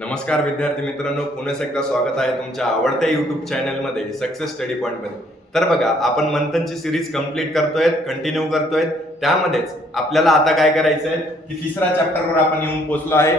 नमस्कार विद्यार्थी मित्रांनो, पुन्हा एकदा स्वागत आहे तुमच्या आवडत्या युट्यूब चॅनलमध्ये सक्सेस स्टडी पॉइंटमध्ये. तर बघा, आपण मंथनची सिरीज कंप्लीट करतोय, कंटिन्यू करतोय. त्यामध्येच आपल्याला आता काय करायचंय की तिसऱ्या चॅप्टरवर आपण येऊन पोहोचलो आहे.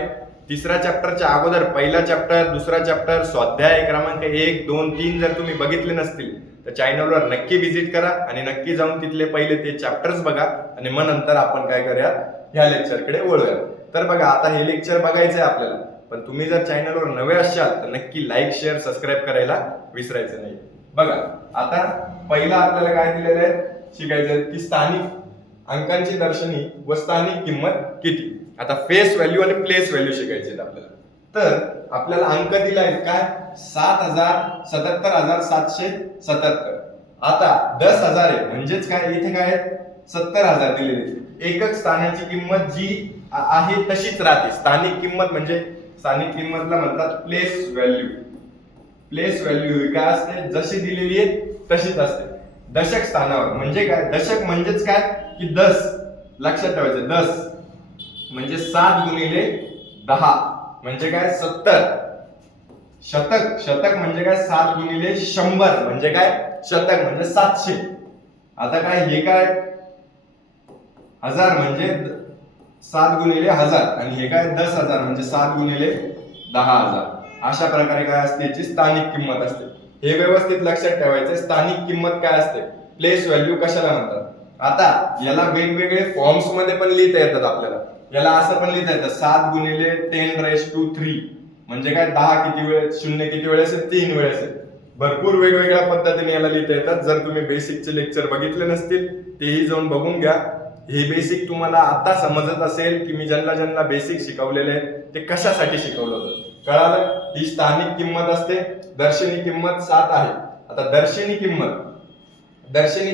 तिसऱ्या चॅप्टरच्या अगोदर पहिला चॅप्टर, दुसरा चॅप्टर, स्वाध्याय क्रमांक 1, 2, 3 जर तुम्ही बघितले नसतील तर चॅनलवर नक्की व्हिजिट करा आणि नक्की जाऊन तिथले पहिले ते चॅप्टर्स बघा आणि मग नंतर आपण काय करूया, ह्या लेक्चरकडे वळूया. तर बघा, आता हे लेक्चर बघायचंय आपल्याला, पण तुम्ही जर चॅनलवर नवे असाल तर नक्की लाईक, शेअर, सबस्क्राईब करायला विसरायचं नाही. बघा, आता पहिला आपल्याला काय दिलेलं आहे शिकायचं की स्थानिक अंकांची दर्शनी व स्थानिक किंमत किती. आता फेस व्हॅल्यू आणि प्लेस व्हॅल्यू शिकायचे आपल्याला. तर आपल्याला अंक दिला आहे काय, 7,000, 77,777. आता 10,000 आहे म्हणजेच काय, इथे काय 70,000 दिलेले. एकक स्थानाची किंमत जी आहे तशीच राहते. स्थानिक किंमत म्हणजे स्थानिक किंमतला म्हणतात प्लेस व्हॅल्यू. प्लेस व्हॅल्यू काय असते, जशी दिलेली आहे तशीच असते. दशक स्थानावर म्हणजे काय, दशक म्हणजेच काय की 10. लक्षात ठेवायचं, 10 म्हणजे 7 गुणिले 10 म्हणजे काय 70. शतक, शतक म्हणजे काय 7 गुणिले 100 म्हणजे काय शतक म्हणजे 700. आता काय हे काय हजार म्हणजे 7 गुणिले 1000 आणि हे काय 10,000 म्हणजे 7 गुणिले 10,000. अशा प्रकारे काय असते, याची स्थानिक किंमत असते. हे व्यवस्थित लक्षात ठेवायचं. स्थानिक किंमत काय असते, प्लेस व्हॅल्यू कशाला म्हणतात. आता याला वेगवेगळे फॉर्म्स मध्ये पण लिहिता येतात आपल्याला. याला असं पण लिहिता येतं 7 गुणिले 10⁻³ म्हणजे काय 10 किती वेळेस, 0 किती वेळेस, 3 वेळेस. भरपूर वेगवेगळ्या पद्धतीने याला लिहिता येतात. जर तुम्ही बेसिकचे लेक्चर बघितले नसतील तेही जाऊन बघून घ्या. हे बेसिक तुम्हाला आता समजत असेल की मी ज्यांना बेसिक शिकवलेले ते कशासाठी शिकवलं होतं, कळालं. ही स्थानिक किंमत असते. दर्शनी किंमत 7 आहे. आता दर्शनी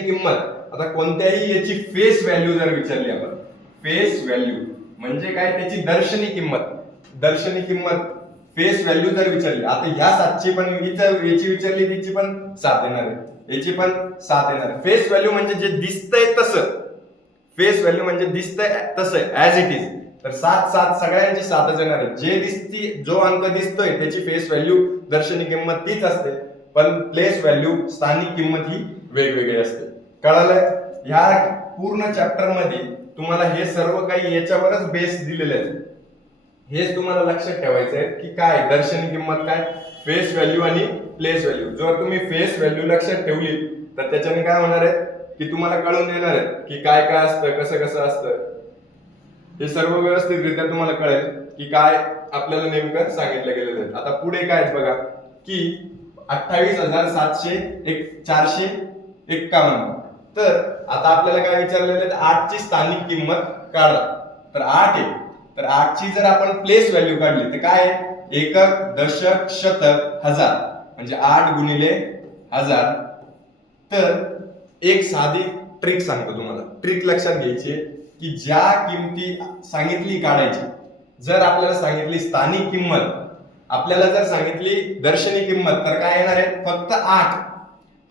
किंमत आता कोणत्याही याची फेस व्हॅल्यू जर विचारली आपण, फेस व्हॅल्यू म्हणजे काय, त्याची दर्शनी किंमत फेस व्हॅल्यू जर विचारली, आता ह्या 7ची पण याची विचारली, तिची पण 7 येणार आहे, याची पण 7 येणार आहे. फेस व्हॅल्यू म्हणजे जे दिसतंय तसं, फेस व्हॅल्यू म्हणजे दिसतंय तसं ऍज इट इज. तर 7 सगळ्यांची 7च येणार आहे. जे दिसती, जो अंक दिसतोय त्याची फेस व्हॅल्यू दर्शनी किंमत तीच असते, पण प्लेस व्हॅल्यू स्थानिक किंमत ही वेगवेगळी असते. कळालंय. ह्या पूर्ण चॅप्टर मध्ये तुम्हाला हे सर्व काही याच्यावरच बेस दिलेले आहेत. हेच तुम्हाला लक्षात ठेवायचं आहे की काय दर्शनी किंमत, काय फेस व्हॅल्यू आणि प्लेस व्हॅल्यू. जर तुम्ही फेस व्हॅल्यू लक्षात ठेवली तर त्याच्याने काय होणार आहे की तुम्हाला कळून देणार आहे की काय काय असतं, कसं कसं असतं. हे सर्व व्यवस्थितरित्या तुम्हाला कळेल की काय आपल्याला नेमकं सांगितलं गेलेलं आहे. आता पुढे काय बघा की 28,451. तर आता आपल्याला काय विचारलेलं आहे, 8 ची स्थानिक किंमत काढा. तर 8 आहे, तर 8 ची जर आपण प्लेस व्हॅल्यू काढली तर काय आहे, एकक, दशक, शतक, हजार म्हणजे 8 गुणिले 1000. तर एक साधी ट्रिक सांगतो तुम्हाला. ट्रिक लक्षात घ्यायची की ज्या किमती सांगितली काढायची. जर आपल्याला सांगितली स्थानिक किंमत, आपल्याला जर सांगितली दर्शनी किंमत, तर काय येणार आहे फक्त 8.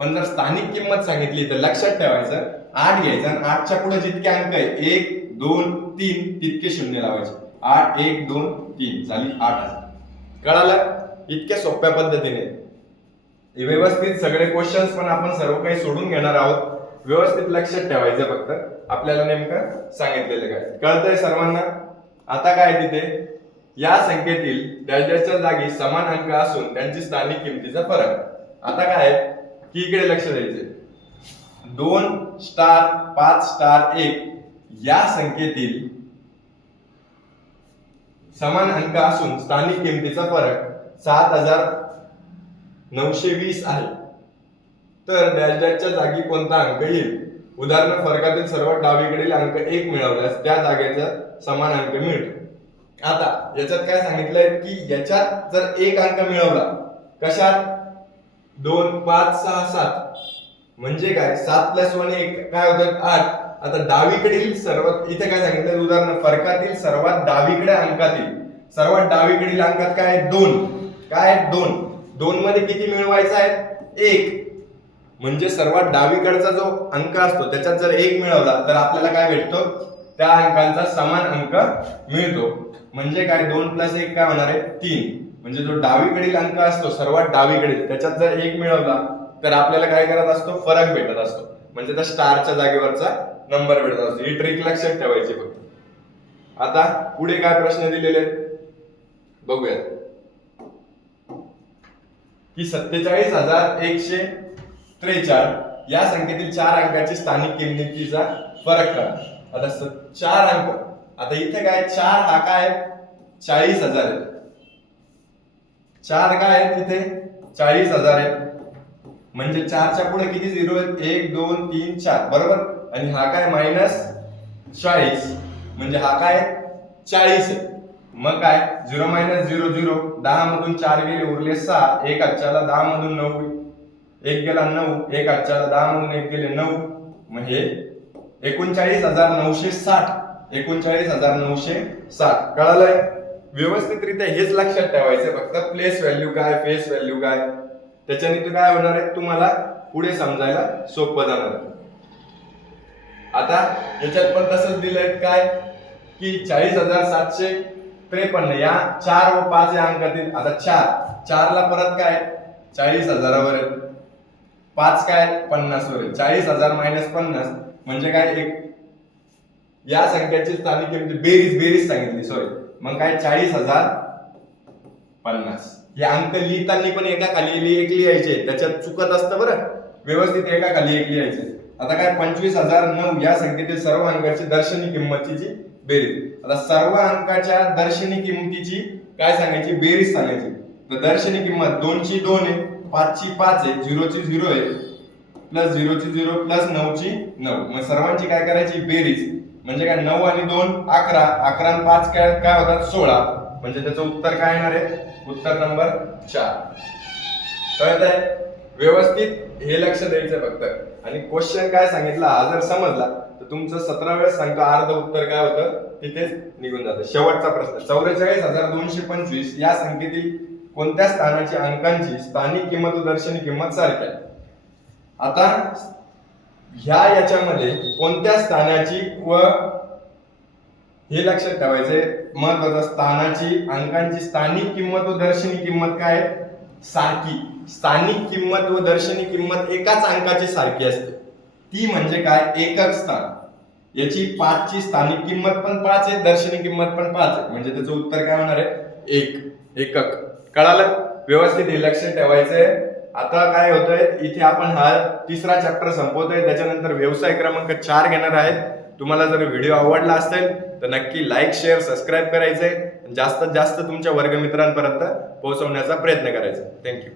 पण जर स्थानिक किंमत सांगितली तर लक्षात ठेवायचं 8 घ्यायचं आणि 8च्या पुढे जितके अंक आहे 1, 2, 3 तितके शून्य लावायचे. 8, 1, 2, 3 झाली 8. कळालं. इतक्या सोप्या पद्धतीने व्यवस्थित सगळे क्वेश्चन्स पण आपण सर्व काही सोडून घेणार आहोत. व्यवस्थित लक्षात ठेवायचं, फक्त आपल्याला नेमकं सांगितलेलं काय कळतंय सर्वांना. आता काय तिथे या संख्येतील डॅशच्या जागी समान अंक असून त्यांची स्थानिक किमतीचा फरक. आता काय की इकडे लक्ष द्यायचे, 2 स्टार 5 स्टार 1 या संख्येतील समान अंक असून स्थानिक किमतीचा फरक 7,920 आहे. तर डॅशच्या जागी कोणता अंक येईल. उदाहरण, फरकातील सर्वात डावीकडील अंक 1 मिळवल्यास त्या जागेचा समान अंक मिळतो. आता याच्यात काय सांगितलंय की याच्यात जर 1 अंक मिळवला, कशात 2, 5, 6, 7 म्हणजे काय 7 + 1 काय होतं 8. आता डावीकडील सर्वात, इथे काय सांगितलं उदाहरण, फरकातील सर्वात डावीकडे अंकातील सर्वात डावीकडील अंकात काय 2, काय 2 मध्ये किती मिळवायचा आहे 1. म्हणजे सर्वात डावीकडचा जो अंक असतो त्याच्यात जर 1 मिळवला तर आपल्याला काय भेटतो, त्या अंकांचा समान अंक मिळतो. म्हणजे काय 2 प्लस 1 काय होणार आहे 3. म्हणजे जो डावीकडील अंक असतो सर्वात डावीकडील त्याच्यात जर 1 मिळवला तर आपल्याला काय करत असतो फरक भेटत असतो. म्हणजे त्या स्टारच्या जागेवरचा नंबर भेटत असतो. ही ट्रिक लक्षात ठेवायची फक्त. आता पुढे काय प्रश्न दिलेले आहेत बघूया की 47,143 या संख्येतील 4 अंकाची स्थानिक किमतीचा फरक करा. आता 4 अंक, आता इथे काय 4 हा काय 40,000 आहे. 4 काय आहेत इथे 40,000 आहे. म्हणजे 4च्या पुढे किती झिरो आहेत 1 2 3 4 बरोबर. आणि हा काय -40 म्हणजे हा काय 40 आहे. मग काय 0 - 0 0 10 मधून 4 गेले उरले 6. 1 हातच्याला 10 मधून 9 1 गेला 9. 1 हातच्याला 10 मधून 1 गेले 9. मग हे 39,960 39,960 कळालंय. व्यवस्थितरित्या हेच लक्षात ठेवायचं फक्त प्लेस व्हॅल्यू काय फेस व्हॅल्यू काय त्याच्याने तू काय होणार आहे तुम्हाला पुढे समजायला सोपं जाणार आहे. आता याच्यात पण तसंच दिलंय काय की 40,753 या 4 व 5 या अंकातील आता 4 ला परत काय 40,000 वर 5 काय 50 वर 40,000 - 50 म्हणजे काय एक या संख्याची स्थानिक किंमत बेरीज सांगितली सॉरी. मग काय 40,050 हे अंक लिहिताना पण एका खाली एक लिहायचे त्याच्यात चुकत असतं बरं. व्यवस्थित एका खाली एक लिहायचे. आता काय 25,009 या संख्येतील सर्व अंकाची दर्शनी किंमतीची बेरीज. आता सर्व अंकाच्या दर्शनी किंमतीची काय सांगायची बेरीज सांगायची. तर दर्शनी किंमत 2 ची 2 आहे 5 ची 5 आहे 0 ची 0 आहे प्लस 0 ची 0 प्लस 9 ची 9. मग सर्वांची काय करायची बेरीज. म्हणजे काय 9 आणि 2 11 11 आणि 5 काय होतात 16. म्हणजे त्याचं उत्तर काय येणार आहे उत्तर नंबर 4. कळतंय. व्यवस्थित हे लक्ष द्यायचं फक्त. आणि क्वेश्चन काय सांगितला हा जर समजला तर तुमचं 17 वेळेस सांगतो अर्ध उत्तर काय होतं तिथेच निघून जातं. शेवटचा प्रश्न 44,225 या संख्येतील कोणत्या स्थानाची अंकांची स्थानिक किंमत व दर्शनी किंमत सारखी आहे. आता याच्यामध्ये कोणत्या स्थानाची व हे लक्षात ठेवायचे महत्वाचं स्थानाची अंकांची स्थानिक किंमत व दर्शनी किंमत काय सारखी. स्थानिक किंमत व दर्शनी किंमत एकाच अंकाची सारखी असते. ती म्हणजे काय एकक स्थान. याची 5 ची स्थानिक किंमत पण 5 आहे दर्शनी किंमत पण 5 आहे. म्हणजे त्याचं उत्तर काय होणार आहे एकक. कळालं. व्यवस्थित हे लक्षात ठेवायचंय. आता काय होतंय इथे आपण हा तिसरा चॅप्टर संपवतोय. त्याच्यानंतर व्यवसाय क्रमांक 4 घेणार आहेत. तुम्हाला जर व्हिडिओ आवडला असेल तर नक्की लाईक शेअर सबस्क्राईब करायचंय. जास्तीत जास्त तुमच्या वर्गमित्रांपर्यंत पोहोचवण्याचा प्रयत्न करायचा. थँक्यू.